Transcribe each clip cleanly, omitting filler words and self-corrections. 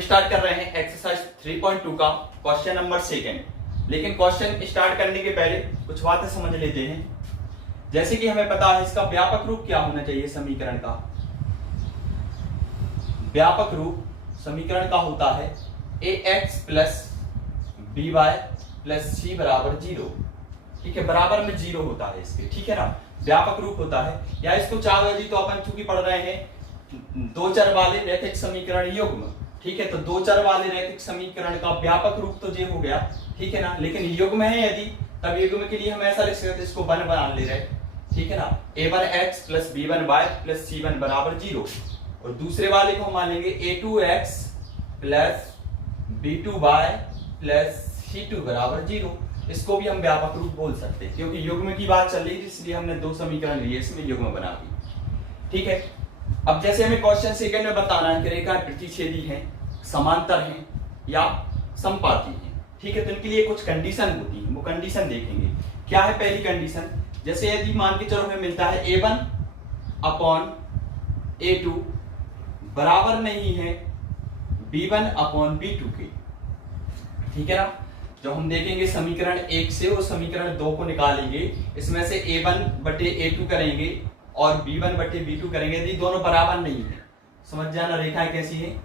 Start कर रहे हैं एक्सरसाइज 3.2 का क्वेश्चन नंबर 2। लेकिन क्वेश्चन स्टार्ट करने के पहले कुछ बातें समझ लेते हैं। जैसे कि हमें पता है इसका व्यापक रूप क्या होना चाहिए। समीकरण का व्यापक रूप समीकरण का होता है ax plus b y plus c बराबर 0। ठीक है, बराबर में 0 होता है इसके। ठीक है ना, व्यापक रूप होता है। या इसको चाहो यदि तो अपन चूंकि पढ़ रहे हैं दो चर वाले रैखिक समीकरण युग्म। ठीक है, तो दो चर वाले रैखिक समीकरण का व्यापक रूप तो ये हो गया। ठीक है ना, लेकिन युग्म है यदि तब युग्म के लिए हम ऐसा लिख सकते इसको वन बना ले रहे। ठीक है ना, a1x plus b1y plus c1 बराबर 0। और दूसरे वाले को हम मान लेंगे a2x plus b2y plus c2 बराबर 0। इसको भी हम व्यापक रूप बोल सकते हैं क्योंकि युग्म की बात चल रही है, इसलिए हमने दो समीकरण लिए, इसमें युग्म बना दी। ठीक है, अब जैसे हमें क्वेश्चन सेकंड में बताना है कि रेखाएं प्रतिच्छेदी हैं, समांतर हैं या समपाती हैं। ठीक है, तो इनके लिए कुछ कंडीशन होती है, वो कंडीशन देखेंगे। क्या है पहली कंडीशन? जैसे यदि मान के चलो हमें मिलता है a1 अपॉन a2 बराबर नहीं है b1 अपॉन b2 के। ठीक है ना, जब हम देखेंगे समीकरण 1 से और समीकरण 2 को निकालेंगे, इसमें से a1 बटे a2 करेंगे और b1 बटे b2 करेंगे। यदि दोनों बराबर नहीं है, समझ जाना रेखाएं कैसी हैं?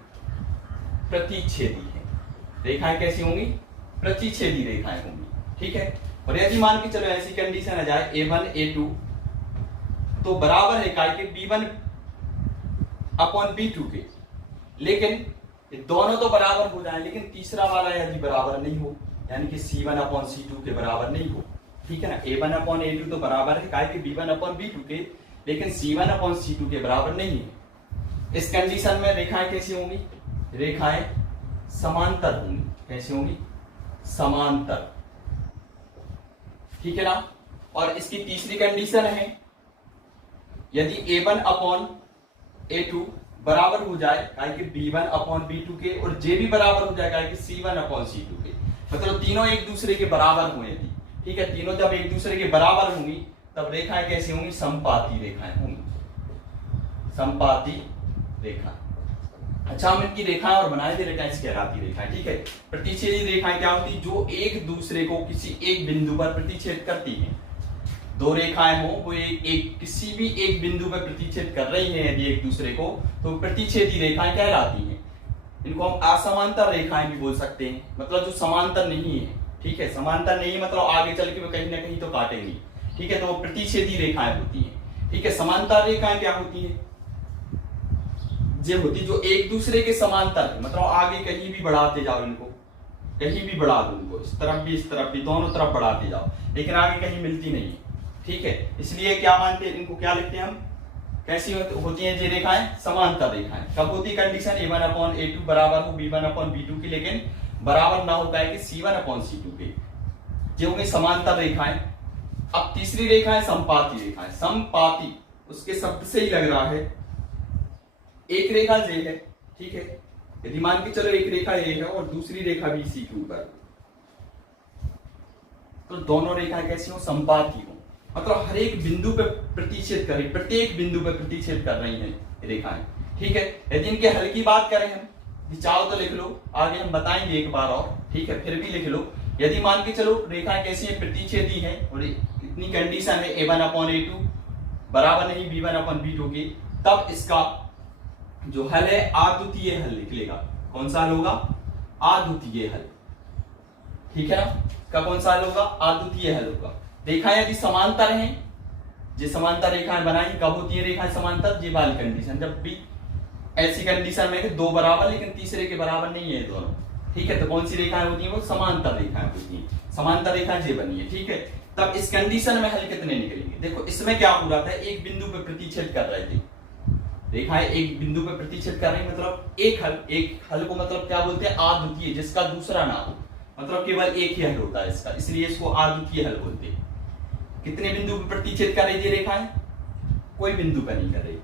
प्रतिच्छेदी है। रेखाएं कैसी होंगी? प्रतिच्छेदी रेखाएं होंगी। ठीक है, और यदि मान के चलो ऐसी कंडीशन आ जाए a1 a2 तो बराबर है काय के b1 अपॉन b2 के, लेकिन ये दोनों तो बराबर हो जाए, लेकिन तीसरा वाला यदि बराबर नहीं हो, यानी कि c1 अपॉन c2 के बराबर नहीं हो। ठीक है ना, a1 अपॉन a2 तो बराबर है काय के b1 अपॉन b2 के, लेकिन c1 अपॉन c2 के बराबर नहीं है। इस कंडीशन में रेखाएं कैसी होंगी? रेखाएं समांतर होंगी। कैसी होंगी? समांतर। ठीक है ना, और इसकी तीसरी कंडीशन है यदि a1 अपॉन a2 बराबर हो जाए काय कि b1 अपॉन b2 के, और j भी बराबर हो जाए काय कि c1 अपॉन c2 के, मतलब तीनों एक दूसरे के बराबर हुए थी। ठीक है, तीनों जब एक दूसरे के बराबर होंगी तब रेखाएं कैसी होंगी? समपाती रेखाएं होंगी। समपाती रेखा। अच्छा, हम इनकी रेखाएं और बनाए थे, रेखाएं कहलाती रेखाएं। ठीक है, प्रतिच्छेदी रेखाएं क्या होती? जो एक दूसरे को किसी एक बिंदु पर प्रतिच्छेद करती हैं। दो रेखाएं हो, वो किसी भी एक बिंदु पर प्रतिच्छेद कर रही हैं यदि एक दूसरे को, तो प्रतिच्छेदी रेखाएं कहलाती हैं। इनको हम असमांतर रेखाएं भी बोल सकते हैं, मतलब जो समांतर नहीं है। ठीक है, समांतर नहीं मतलब आगे चल के वो कहीं ना कहीं तो काटेंगी। ठीक है, तो वो प्रतिच्छेदी रेखाएं होती हैं। ठीक है, समांतर रेखाएं क्या होती हैं? ये होती जो एक दूसरे के समांतर है, मतलब आगे कहीं भी बढ़ाते जाओ इनको, कहीं भी बढ़ा दो इनको, इस तरफ भी दोनों तरफ बढ़ाते जाओ, लेकिन आगे कहीं मिलती नहीं है। ठीक है, इसलिए क्या मानते हैं इनको? क्या लिखते हैं हम? कैसी होती हैं ये रेखाएं? समांतर रेखाएं। कब होती कंडीशन? a1 अपॉन a2 बराबर हो b1 अपॉन b2 की, लेकिन बराबर ना होता है कि c1 अपॉन c2 के। ये होंगी समांतर रेखाएं। अब तीसरी रेखा है समपाती रेखाएं। समपाती उसके शब्द से ही लग रहा है एक रेखा ये है। ठीक है, यदि मान के चलो एक रेखा ये है और दूसरी रेखा भी इसी के ऊपर, तो दोनों रेखाएं कैसी हो? समपाती हो, मतलब हर एक बिंदु पे प्रतिच्छेद कर रही, प्रत्येक बिंदु पे प्रतिच्छेद कर रही हैं रेखाएं। ठीक है, यदि इनके हल की बात करें हम, चाहो तो लिख लो, आगे हम बताएंगे एक बार और। ठीक है, फिर भी लिख लो। यदि मान के चलो रेखाएं कैसी है? प्रतिच्छेदी है, और इतनी कंडीशन है a1 अपॉन a2 बराबर नहीं b1 अपॉन b2 की, तब इसका जो हल है अद्वितीय हल निकलेगा। कौन सा हल होगा? अद्वितीय हल। ठीक है ना, का कौन सा हल होगा? अद्वितीय हल होगा। रेखाएं यदि समांतर हैं, जो समांतर रेखाएं बनाई, कब होती है रेखाएं समांतर? ये वाली कंडीशन, जब भी ऐसी कंडीशन में कि दो बराबर लेकिन तीसरे के बराबर नहीं है दोनों। ठीक है, तो कौन सी रेखाएं होती हैं? वो समांतर रेखाएं होती हैं। समांतर रेखाएं ये बनी है। ठीक है, तब इस कंडीशन में हल कितने निकलेंगे? देखो, इसमें क्या हो रहा था? एक बिंदु पे प्रतिच्छेद कर रहे थे रेखाएं, एक बिंदु पे प्रतिच्छेद कर रही, मतलब एक हल को मतलब क्या बोलते हैं? अद्वितीय, जिसका दूसरा ना हो, मतलब केवल एक ही हल होता है इसका, इसलिए इसको अद्वितीय हल बोलते हैं। कितने बिंदु पर प्रतिच्छेद कर रही थी रेखाएं? कोई बिंदु पर नहीं कर रही,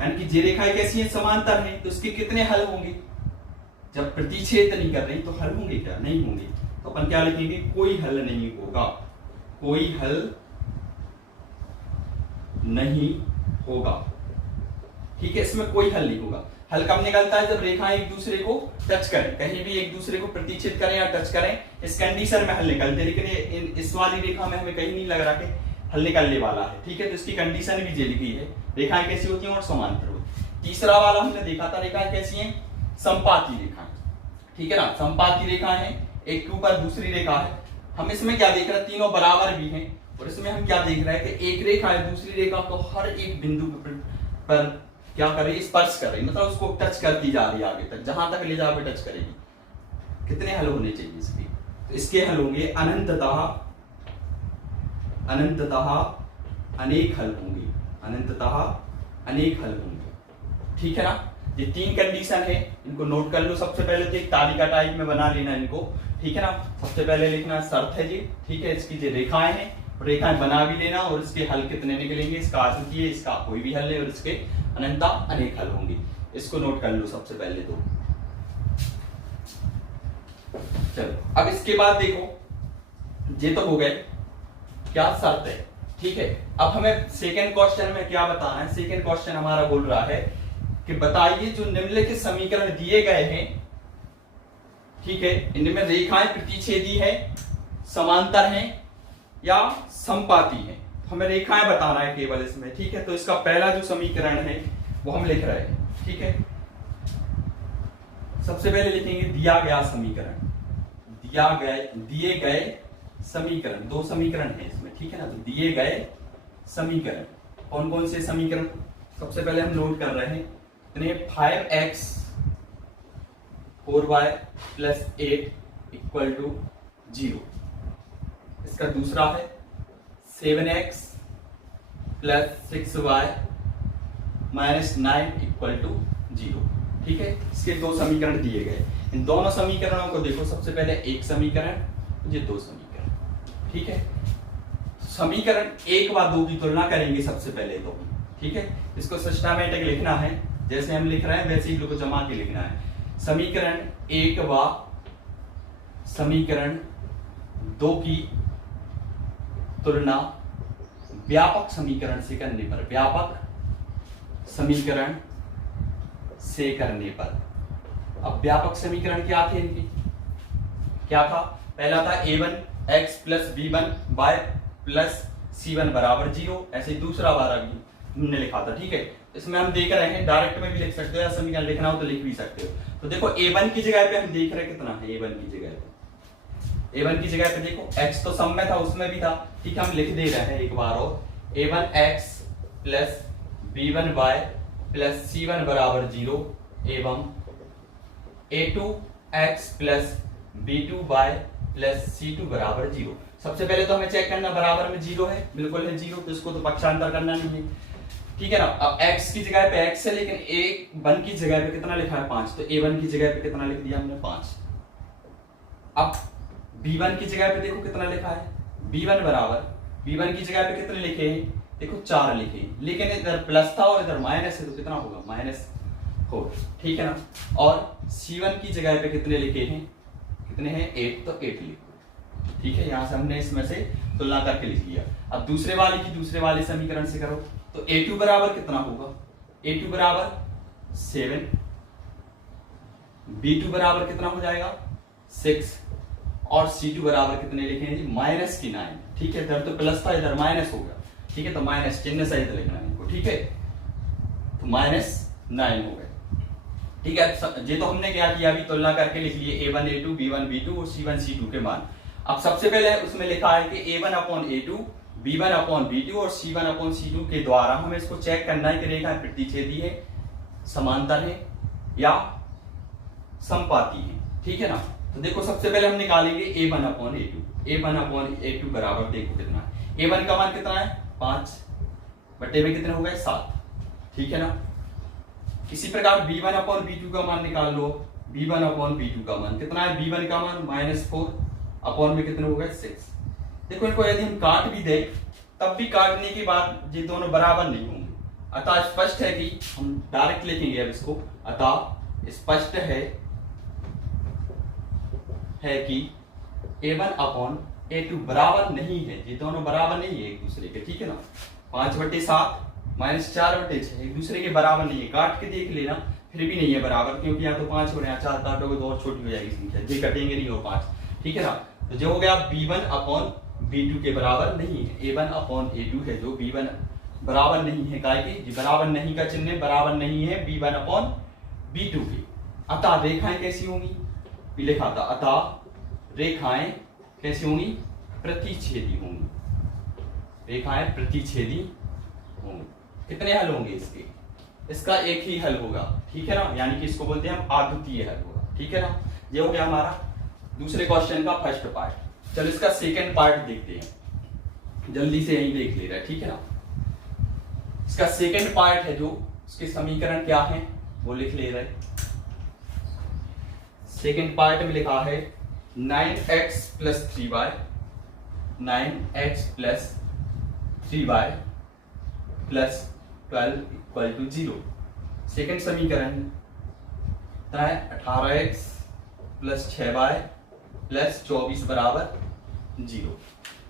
यानी कि ये रेखाएं कैसी है? समांतर है, तो इसके कितने हल होंगे? जब प्रतिच्छेद नहीं कर रही तो हल होंगे क्या? नहीं होंगे। तो अपन क्या लिखेंगे? कोई हल नहीं होगा। कोई हल नहीं होगा। ठीक है, इसमें कोई हल नहीं होगा। हल कब निकलता है? जब रेखाएं एक दूसरे को टच करें, कहीं भी एक दूसरे को प्रतिच्छेद करें या टच करें, इस कंडीशन में हल निकलते हैं। लेकिन इस वाली रेखा में हमें कहीं नहीं लग रहा कि हल निकलने वाला है। ठीक है, तो इसकी कंडीशन भी ये लिखी है, रेखाएं कैसी होती हैं और समांतर होती है। तीसरा वाला हमने देखा था, रेखाएं कैसी हैं? संपाती रेखाएं। ठीक है ना, संपाती रेखा है, एक के ऊपर दूसरी रेखा है। हम इसमें क्या देख रहे हैं? तीनों बराबर भी हैं। और इसमें हम क्या देख रहे हैं कि एक रेखा है दूसरी रेखा को हर एक बिंदु पर क्या कर रही है? स्पर्श कर रही है, मतलब उसको टच करती जा रही है आगे तक, जहां तक ले जाके टच करेगी। कितने हल होने चाहिए इसके? तो इसके हल होंगे अनंततः अनेक हल होंगे, अनंततः अनेक हल होंगे। ठीक है ना, ये तीन कंडीशन है, इनको नोट कर लो। सबसे पहले तो एक तालिका टाइप में बना लेना इनको। ठीक है ना, सबसे पहले लिखना शर्त है जी। ठीक है, इसकी जो रेखाएं हैं रेखाएं बना भी लेना, और इसके हल कितने निकलेंगे, इसका अद्वितीय, इसका कोई भी हल है, और इसके अनंत अनेक हल होंगे। इसको नोट कर लो सबसे पहले तो। चलो अब इसके बाद देखो, ये तो हो गए क्या शर्त है। ठीक है, अब हमें सेकेंड क्वेश्चन में क्या बताना है? सेकेंड क्वेश्चन हमारा बोल रहा है कि बताइए जो निम्नलिखित समीकरण दिए गए हैं, ठीक है, इनमें रेखाएं प्रतिच्छेदी है, समांतर हैं या संपाती हैं। हमें रेखाएं बताना है केवल इसमें। ठीक है, तो इसका पहला जो समीकरण है वो हम लिख रहे हैं। ठीक है, सबसे पहले लिखेंगे दिया गया समीकरण, दिए गए समीकरण। दो समीकरण है इसमें। ठीक है ना, तो दिए गए समीकरण कौन कौन से समीकरण? सबसे पहले हम नोट कर रहे हैं 5x 4y + 8 = 0। इसका दूसरा है 7x + 6y - 9 = 0। ठीक है, इसके दो समीकरण दिए गए। इन दोनों समीकरणों को देखो, सबसे पहले एक समीकरण, ये दो समीकरण। ठीक है, समीकरण 1 व 2 की तुलना करेंगे सबसे पहले तो। ठीक है, इसको सिस्टमैटिक लिखना है, जैसे हम लिख रहे हैं वैसे ही लोग जमा के लिखना है। समीकरण 1 व समीकरण 2 की तुलना व्यापक समीकरण से करने पर, व्यापक समीकरण से करने पर। अब व्यापक समीकरण क्या थे इनके? क्या था? पहला था a1x + b1y + c1 = 0। ऐसे ही दूसरा वाला भी हमने लिखा था। ठीक है, इसमें हम देख रहे हैं, डायरेक्ट में भी लिख सकते हो या समीकरण लिखना हो तो लिख भी सकते हो। तो देखो a1 की जगह पे हम देख रहे हैं कितना है। a1 की जगह पे देखो x तो सम में था, उसमें भी था। ठीक है, हम लिख दे रहे हैं एक बार और, a1x + b1y + c1 = 0 एवं a2x + b2y + c2 = 0। सबसे पहले तो हमें चेक करना बराबर में 0 है, बिल्कुल है 0, तो इसको तो पक्षांतर करना नहीं है। ठीक है ना, अब x की जगह पे x है, लेकिन a1 की जगह पे कितना लिखा है? 5, तो a1 की जगह पे कितना लिख दिया हमने? 5। अब b1 की जगह पे देखो कितना लिखा है? b1 की जगह पे कितने लिखे हैं? देखो 4 लिखे, लेकिन इधर प्लस था और इधर माइनस है, तो कितना होगा? -4। ठीक है ना, और c1 की जगह पे कितने लिखे हैं? कितने हैं? 8, तो 8 लिखो। ठीक है, यहां से हमने इसमें से तुलना करके लिख लिया। अब दूसरे वाले समीकरण से करो, तो a2 बराबर कितना होगा? a2 बराबर 7, b2 बराबर कितना हो जाएगा? 6, और c2 बराबर कितने लिखे हैं जी? -9। ठीक है, इधर तो प्लस था, इधर माइनस होगा। ठीक है, तो माइनस चिन्ह सहित लिखना है इनको। ठीक है, तो -9 हो गए। ठीक है, ये तो हमने क्या किया अभी? तुलना करके लिख लिए a1 a2 b1 b2 और c1 c2 के मान। अब सबसे पहले उसमें लिखा है कि a1/a2 b1/b2 और c1/c2 के द्वारा हमें इसको चेक करना है कि रेखाएं प्रतिच्छेदी है, समांतर है या संपाती है। ठीक है ना, तो देखो सबसे पहले हम निकालेंगे a1/a2 बराबर, देखो कितना है? a1 का मान कितना है? 5 बटे में कितने हो गए? 7। ठीक है ना, इसी प्रकार b1/b2 का मान निकाल लो। b1/b2 का मान कितना है? b1 का मान -4 अपॉन में कितने हो गए? 6। देखो इनको यदि हम काट भी दें, तब भी काटने के बाद ये दोनों बराबर नहीं होंगे। अतः स्पष्ट है कि हम डायरेक्ट लिखेंगे अब इसको। अतः स्पष्ट है कि a1/a2 बराबर नहीं है, ये दोनों बराबर नहीं है एक दूसरे के। ठीक है ना, 5/7 -4/6 एक दूसरे के बराबर नहीं है, काट के देख लेना फिर भी नहीं है बराबर, क्योंकि यहाँ तो 5 हो रहे हैं, 4 काटोगे तो और छोटी हो जाएगी संख्या, ये कटेंगे नहीं और 5, ठीक है ना। तो जो हो गया B1/B2 के बराबर नहीं है, A1/A2 है जो B1 बराबर नहीं है, काय के बराबर नहीं का चिन्ह बराबर नहीं है B1/B2 के। अतः रेखाएं कैसी होंगी, लिखा था अतः रेखाएं कैसी होंगी, प्रतिच्छेदी होंगी, रेखाएं प्रतिच्छेदी होंगी। कितने हल होंगे इसके, इसका एक ही हल होगा, ठीक है ना, यानी कि इसको बोलते हैं हम अद्वितीय हल होगा, ठीक है ना। ये हो गया हमारा दूसरे क्वेश्चन का फर्स्ट पार्ट। चलो इसका सेकंड पार्ट देखते हैं, जल्दी से यही देख ले रहे हैं, ठीक है ना। इसका सेकंड पार्ट है जो इसके समीकरण क्या है वो लिख ले रहे। सेकंड पार्ट में लिखा है 9x + 3y 9x + 3y + 12 = 0। Second समीकरण है 18x + 6y + 24 = 0।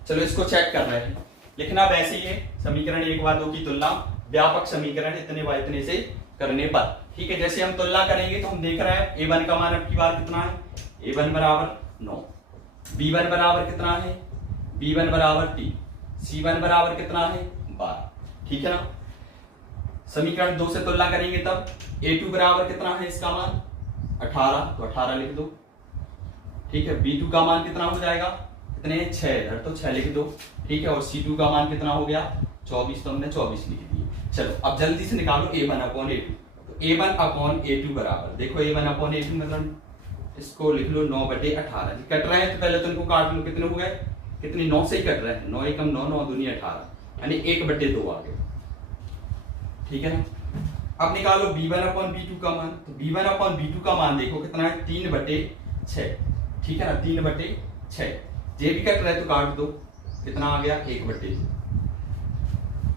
चलो इसको चेक कर रहे हैं, लिखना वैसे ही है, समीकरण 1 व 2 की तुलना व्यापक समीकरण इतने व इतने से करने पर, ठीक है। जैसे हम तुलना करेंगे तो हम देख रहे हैं A1 का मान अब की बार कितना है, A1 = 9, B1 बराबर कितना है, B1 = 3, C1 बराबर कितना है 12, ठीक है ना। समीकरण 2 से तुलना करेंगे तब A2 बराबर कितना है, इसका मान 18, तो 18 लिख दो, ठीक है। B2 का मान कितना हो जाएगा, कितने 6 इधर तो 6 लिख दो, ठीक है। और C2 का मान कितना हो गया 24, तो हमने 24 लिख दिए। चलो अब जल्दी से निकालो A1/A2। तो A1/A2 बराबर देखो A1/A2 मतलब इसको लिख लो 9/18, कट रहे हैं तो पहले तो इनको काट लो, कितने हो गए, कितनी 9 से ही कट रहे हैं, 9 × 9 9 दूनी 18, यानी 1/2 आ गए, ठीक है ना। अब निकालो B1/B2 का मान, तो B1/B2 का मान देखो कितना है 3/6, ठीक है ना, 3/6, ये भी कट रहे तो काट दो, कितना आ गया 1/2।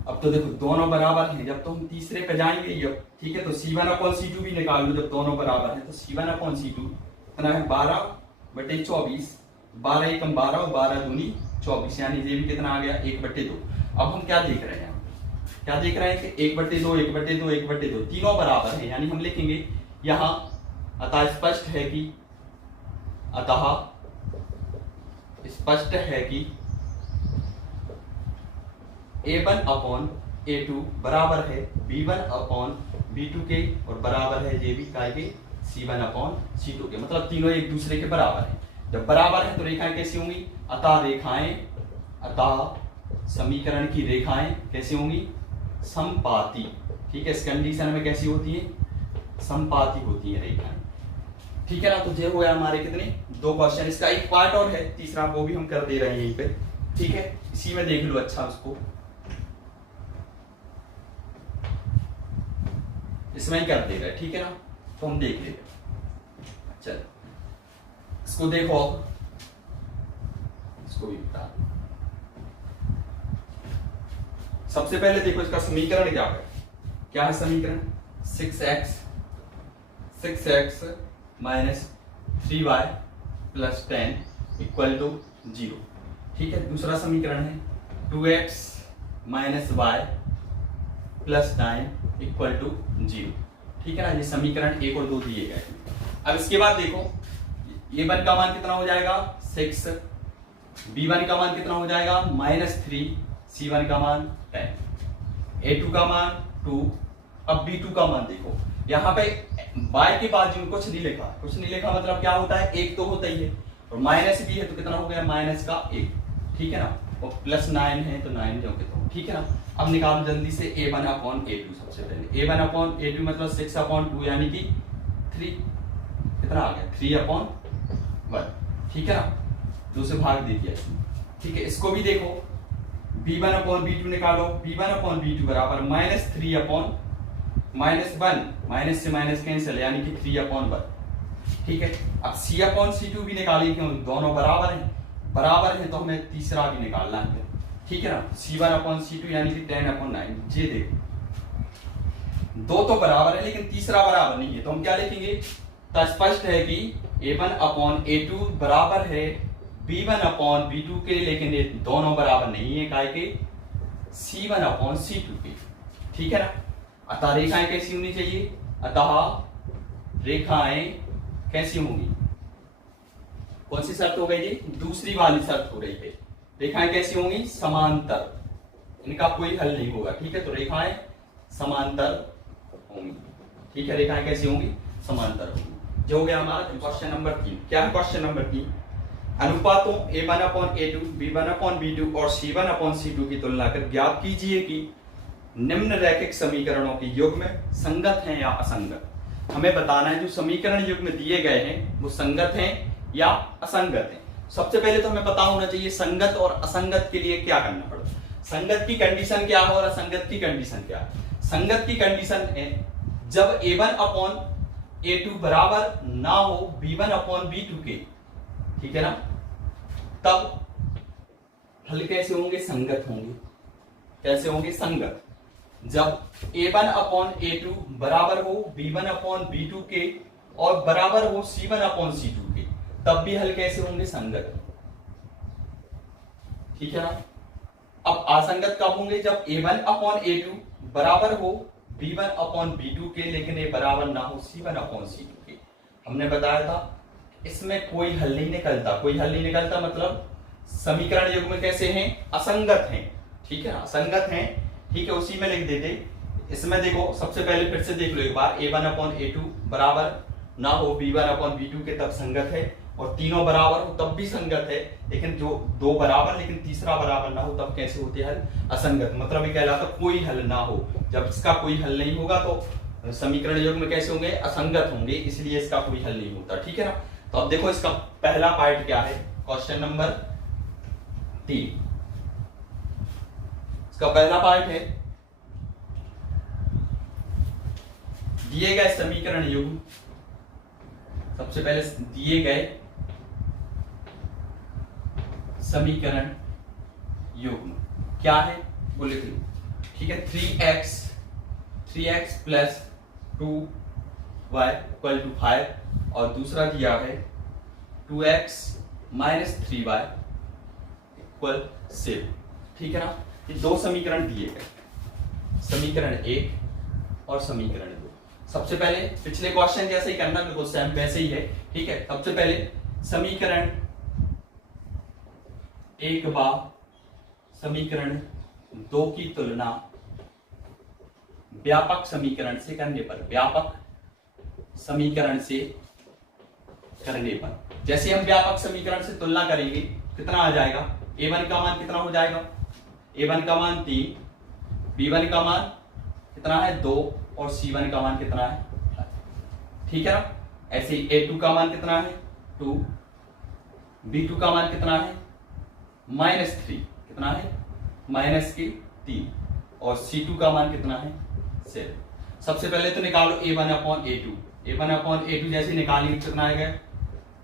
अब तो देखो दोनों बराबर हैं, जब तो हम तीसरे पे जाएंगे अब, ठीक है। तो C1/C2 भी निकाल लो, जब दोनों बराबर हैं तो C1/C2 कितना है 12/24, 12 × 12 और 12 दूनी 24, यानी ये भी कितना आ गया 1/2। अब हम क्या देख रहे हैं, क्या देख रहे हैं कि 1/2 1/2 1/2 तीनों बराबर है, यानी हम लिखेंगे यहां अतः स्पष्ट है कि A1/A2 बराबर है B1/B2 के और बराबर है ये भी काय के C1/C2 के, मतलब तीनों एक दूसरे के बराबर हैं। जब बराबर है तो रेखाएं कैसी होंगी, अतः समीकरण की रेखाएं कैसी होंगी, समपाती, ठीक है। इस कंडीशन में कैसी होती है, समपाती होती है रेखाएं, ठीक है ना। तो ये हो गया हमारे कितने 2 क्वेश्चन। इसका एक पार्ट और है तीसरा, वो भी हम कर दे रहे हैं यहीं पे, ठीक है। इसी में देख लो अच्छा, उसको इसमें ही कर दे रहे, ठीक है ना। तो हम देख लेते, चल इसको देखो, इसको भी बता। सबसे पहले देखो इसका समीकरण क्या है समीकरण 6x - 3y + 10 = 0, ठीक है। दूसरा समीकरण है 2x - y + 9 = 0, ठीक है ना। ये समीकरण 1 और 2 दिए गए। अब इसके बाद देखो A1 का मान कितना हो जाएगा 6, B1 का मान कितना हो जाएगा -3, C1 का मान 10, A2 का मान 2। अब B2 का मान देखो, यहाँ पे y के बाद जो कुछ नहीं लिखा मतलब क्या होता है, 1 तो होता ही है, और माइनस भी है तो कितना हो गया -1, ठीक है ना। और +9 है तो 9 जो कि तो, ठीक है ना। अब निकालो जल्दी से A1/A2। सबसे पहले A1/A2 मतलब 6/2 यानी कि 3, कितना आ गया 3/1, ठीक है ना, 2 से भाग दे दिया, ठीक है। इसको भी देखो B1/B2 निकालो, B1/B2 बराबर -3/1, माइनस से माइनस कैंसिल यानी कि 3/1, ठीक है। अब C/C2 भी निकालिए, क्यों दोनों बराबर हैं तो हमें तीसरा भी निकालना है, ठीक है ना। C1/C2 यानी कि 10/9, ये देखो 2 तो बराबर है लेकिन तीसरा बराबर नहीं है, तो हम क्या लिखेंगे, तो स्पष्ट है कि A1/A2 बराबर है B1/B2 के, लेकिन ये दोनों बराबर नहीं है काय के C1/C2 के, ठीक है ना। अतः रेखाएं कैसी होनी चाहिए, अतः रेखाएं कैसी होंगी, कौन सी शर्त हो गई जी, दूसरी वाली शर्त हो रही है। रेखाएं कैसी होंगी, समांतर, इनका कोई हल नहीं होगा, ठीक है। तो रेखाएं समांतर होंगी, ठीक है। रेखाएं कैसी होंगी, समांतर होंगी। जो हो गया हमारा क्वेश्चन नंबर 3। क्या है क्वेश्चन नंबर 3, अनुपातों a1/a2, b1/b2 और c1/c2 की तुलना कर ज्ञात कीजिए कि निम्न रैखिक समीकरणों के युग्म संगत हैं या असंगत। हमें बताना है जो समीकरण युग्म दिए गए हैं वो संगत हैं या असंगत हैं। सबसे पहले तो हमें पता होना चाहिए संगत और असंगत के लिए क्या करना पड़ता है। संगत की कंडीशन क्या है और असंगत की कंडीशन क्या है। संगत की कंडीशन है जब a1/a2 बराबर ना हो b1/b2 के, ठीक है ना, तब हल कैसे होंगे, संगत होंगे। कैसे होंगे, संगत। जब a1/a2 बराबर हो b1/b2 के और बराबर हो c1/c2 के, तब भी हल कैसे होंगे, संगत, ठीक है ना। अब असंगत कब होंगे, जब a1/a2 बराबर हो b1/b2 के लेकिन ये बराबर ना हो c1/c2 के। हमने बताया था इसमें कोई हल नहीं निकलता, कोई हल नहीं निकलता मतलब समीकरण युग्म कैसे हैं, असंगत हैं, ठीक है, असंगत हैं, ठीक है। उसी में लिख देते, इसमें देखो सबसे पहले फिर से देख लो एक बार, a1/a2 बराबर ना हो b1/b2 के तब संगत है, और तीनों बराबर हो तब भी संगत है, लेकिन जो दो बराबर लेकिन तीसरा बराबर ना हो तब कैसे होते हैं हल, असंगत। मतलब ये कहलाता कोई हल ना हो। जब इसका कोई हल नहीं होगा तो समीकरण युग्म कैसे होंगे, असंगत होंगे, इसलिए इसका कोई हल नहीं होता, ठीक है ना। तो अब देखो इसका पहला पार्ट क्या है, क्वेश्चन नंबर 3। इसका पहला पार्ट है दिए गए समीकरण युग्म, सबसे पहले दिए गए समीकरण युग्म क्या है वो लिख लो, ठीक है। 3x plus 2y equal to 5 और दूसरा दिया है 2x माइनस 3y इक्वल 7, ठीक है ना। ये दो समीकरण दिए गए, समीकरण 1 और समीकरण 2। सबसे पहले पिछले क्वेश्चन जैसे ही करना, बिल्कुल सेम वैसे ही है, ठीक है। सबसे पहले समीकरण 1 बा समीकरण 2 की तुलना व्यापक समीकरण से करने पर, व्यापक समीकरण से करने पर, जैसे हम व्यापक समीकरण से तुलना करेंगे कितना आ जाएगा, a1 का मान कितना हो जाएगा, a1 का मान 3, b1 का मान कितना है 2 और c1 का मान कितना है, ठीक है ना। ऐसे ही a2 का मान कितना है 2, b2 का मान कितना है -3, कितना है -3, और c2 का मान कितना है 7। सबसे पहले तो निकालो a1/a2, a1/a2 जैसे निकालेंगे कितना आएगा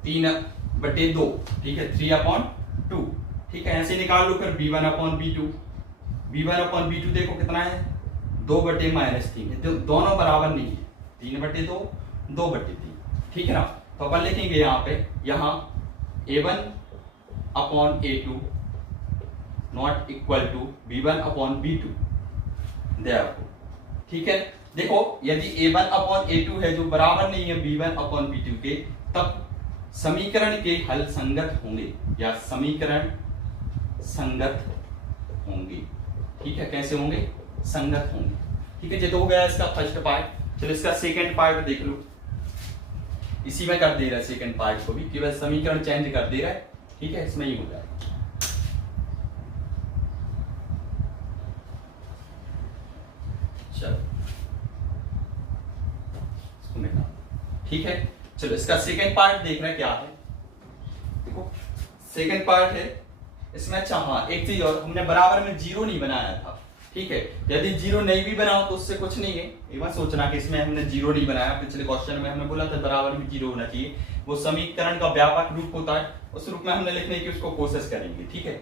3/2, ठीक है, 3/2, ठीक है। ऐसे निकाल लो फिर b1/b2, b1/b2 देखो कितना है 2/-3, दोनों बराबर नहीं है, 3/2, 2/3, ठीक है ना। तो अपन लिखेंगे यहाँ पे, यहाँ a1/a2 not equal to b1/b2, ठीक है। देखो यदि a1/a2 है जो बराबर नहीं है b1/b2 के, तब समीकरण के हल संगत होंगे या समीकरण संगत होंगे, ठीक है। कैसे होंगे, संगत होंगे, ठीक है। ये तो हो गया इसका फर्स्ट पार्ट। चलो इसका सेकंड पार्ट देख लो, इसी में कर दे रहा है सेकंड पार्ट को भी, केवल समीकरण चेंज कर दे रहा है, ठीक है, इसमें ही हो जाएगा। चलो इसको मिटा, ठीक है। चलो इसका सेकंड पार्ट देखना क्या है, देखो सेकंड पार्ट है इसमें। अच्छा हाँ, एक चीज और, हमने बराबर में जीरो नहीं बनाया था, ठीक है। यदि जीरो नहीं भी बनाओ तो उससे कुछ नहीं है, ये मत सोचना कि इसमें हमने जीरो नहीं बनाया। पिछले क्वेश्चन में हमने बोला था बराबर में जीरो होना चाहिए, वो समीकरण का व्यापक रूप होता है, उस रूप में हमने लिखने की उसको कोशिश करेंगे, ठीक है।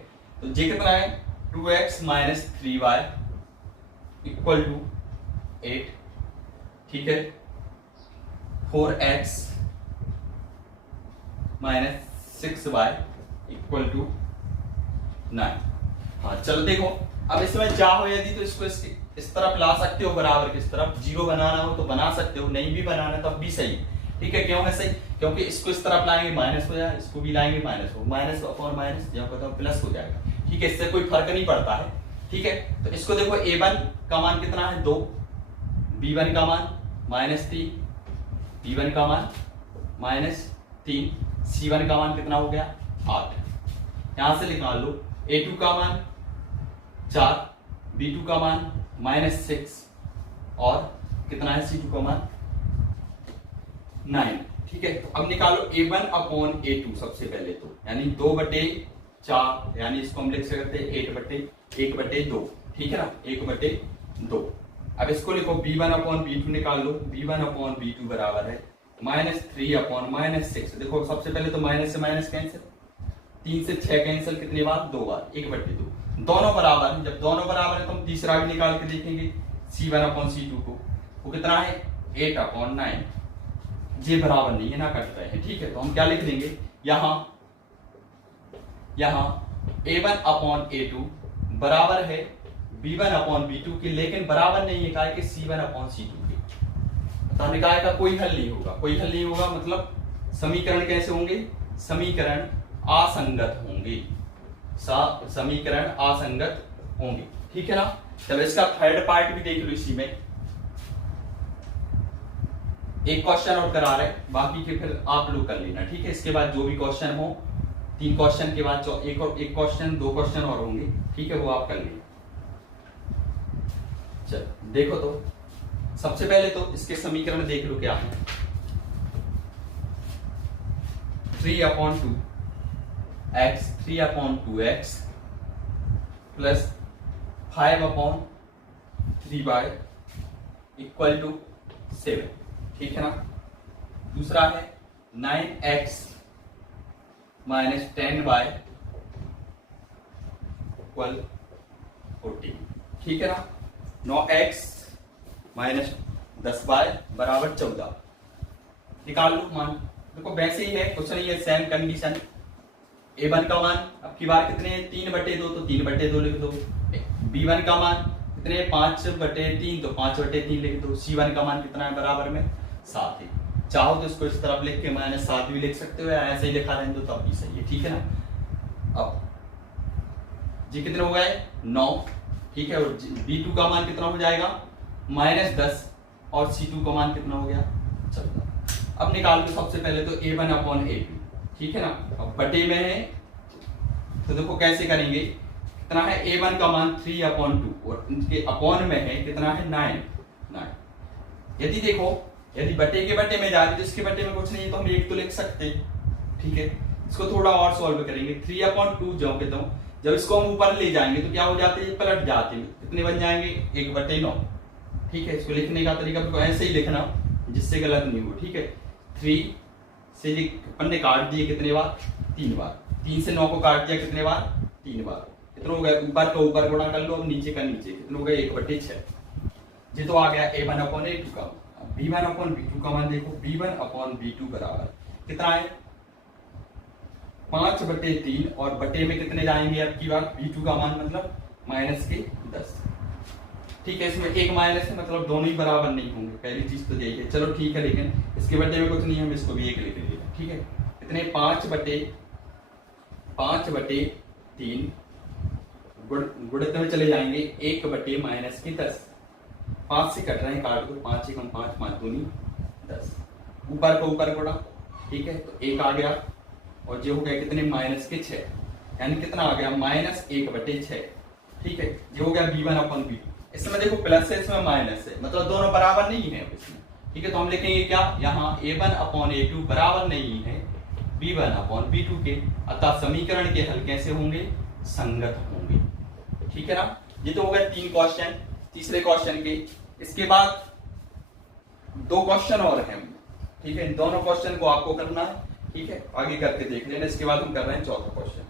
तो ये कितना है 2x minus 3y equal to 8, ठीक है। 4x minus 6y equal to 9। हाँ चलो देखो, अब इसमें चाहो यदि तो इसको इस तरफ ला सकते हो बराबर किस तरफ, जीरो बनाना हो तो बना सकते हो, नहीं भी बनाना तब भी सही। ठीक है, क्यों है सही, क्योंकि इसको इस तरफ लाएंगे माइनस हो जाएगा, इसको भी लाएंगे माइनस हो, माइनस अपॉन माइनस जब कहता हूं प्लस हो जाएगा। ठीक है, इससे कोई फर्क नहीं पड़ता है। ठीक है, तो इसको देखो a1 का मान कितना है 2, b1 का मान -3, b1 का मान -3, c1 का मान कितना हो गया 8। यहां से निकाल लो a2 का मान 4, b2 का मान -6 और कितना है c2 का मान 9। ठीक है, तो अब निकालो a1 अपॉन a2 सबसे पहले तो, यानी 2/4, यानी इसको हम लिख सकते हैं 1/2। ठीक है ना, 1/2। अब इसको लिखो b1 अपॉन b2 निकाल लो, b1 अपॉन b2 बराबर है -3 अपॉन -6। देखो सबसे पहले तो माइनस से माइनस कैंसिल, 3 से 6 कैंसिल, कितनी बार 2 बार, 1/2। दोनों बराबर है, जब दोनों बराबर है तो हम तीसरा भी निकाल के देखेंगे c1 अपॉन c2 को, वो कितना है 8 अपॉन 9। ये बराबर नहीं है ना, कट रहे हैं। ठीक है, तो हम क्या लिख देंगे यहां a1 अपॉन a2 बराबर है b1 अपॉन b2 के, लेकिन बराबर नहीं है काय के c1 अपॉन c2 के। तो हमने कहा का कोई हल नहीं होगा, कोई हल नहीं होगा, मतलब समीकरण कैसे होंगे, समीकरण असंगत होंगे, समीकरण असंगत होंगे। ठीक है ना, चलो इसका थर्ड पार्ट भी देख लो। इसी में एक क्वेश्चन और करा रहे, बाकी के फिर आप लोग कर लेना। ठीक है, इसके बाद जो भी क्वेश्चन हो, 3 क्वेश्चन के बाद एक क्वेश्चन 2 क्वेश्चन और होंगे। ठीक है, वो आप कर लेना। चलो देखो, तो सबसे पहले तो इसके समीकरण देख लो क्या है। 3/2 x 3/2x plus 5/3y equal to 7। ठीक है ना, दूसरा है 9x - 10y इक्वल 14। ठीक है ना, 9x - 10y बराबर 14। निकाल लो मान, देखो वैसे ही है, कुछ नहीं है, सेम कंडीशन। a1 का मान अब की बार कितने हैं 3/2, तो 3/2 लिख दो। b1 का मान कितने 5/3, तो 5/3 लिख दो। c1 का मान कितना है बराबर में 7 है। चाहो तो इसको इस तरफ लिख के -7 भी लिख सकते हो, या ऐसे ही लिखा रहने दो तब भी सही है। ठीक है ना, अब जी कितने हो गए 9। ठीक है, और b2 का मान कितना हो जाएगा -10 और c2 का मान कितना हो गया 14। अब निकाल लो सबसे पहले तो a1 अपॉन a2। ठीक है ना, अब बटे में है तो देखो कैसे करेंगे, कितना है a1 का मान 3/2 और इनके अपॉन में है कितना है 9। यदि देखो, यदि बटे के बटे में जा रही तो इसके बटे में कुछ नहीं है, तो हम 1 तो लिख सकते। ठीक है, इसको थोड़ा और सॉल्व करेंगे। 3/2 जो कहता हूं, जब इसको हम ऊपर ले जाएंगे तो क्या हो जाते हैं, पलट जाते हैं। कितने बन जाएंगे 1/9। ठीक है, इसको लिखने का तरीका तो ऐसे ही लिखना जिससे गलत नहीं हो। ठीक है, 3 से अपन ने काट दिए कितने बार 3 बार, 3 से 9 को काट दिया कितने बार 3 बार। कितने हो गए, ऊपर का ऊपर गुणा कर लो, अब नीचे का नीचे, कितने हो गए 1/6। ये तो आ गया a1 अपॉन a2 का। b1 अपॉन b2 का मान देखो, b1 अपॉन b2 बराबर कितना है 5/3 और बटे में कितने जाएंगे अब की बार b2 का मान मतलब -10। ठीक है, इसमें एक माइनस है, मतलब दोनों ही बराबर नहीं होंगे, पहली चीज तो यही है। चलो ठीक है, लेकिन इसके बटे में कुछ नहीं, हम इसको भी 1 लिख देंगे। ठीक है, इतने 5/3 गुणित में चले जाएंगे 1/-10। 5 से कट रहे हैं, काट दो, 5 1 5 5 दूनी 10, ऊपर को ऊपर गुणा। ठीक है, तो 1 आ गया और ये हो गया कितने -6, यानी कितना आ गया -1/6। ठीक है, ये हो गया b1 अपॉन b2। इसमें देखो प्लस है, इसमें माइनस है, मतलब दोनों बराबर नहीं है इसमें। ठीक है, तो हम लिखेंगे क्या, यहाँ a1 अपॉन a2 बराबर नहीं है b1 अपॉन b2 के, अतः समीकरण के हल कैसे होंगे, संगत होंगे। ठीक है ना, ये तो हो गए 3 क्वेश्चन तीसरे क्वेश्चन के। इसके बाद 2 क्वेश्चन और हैं। ठीक है, इन दोनों क्वेश्चन को आपको करना है। ठीक है, आगे करके देख लेना। इसके बाद हम कर रहे हैं 4था क्वेश्चन।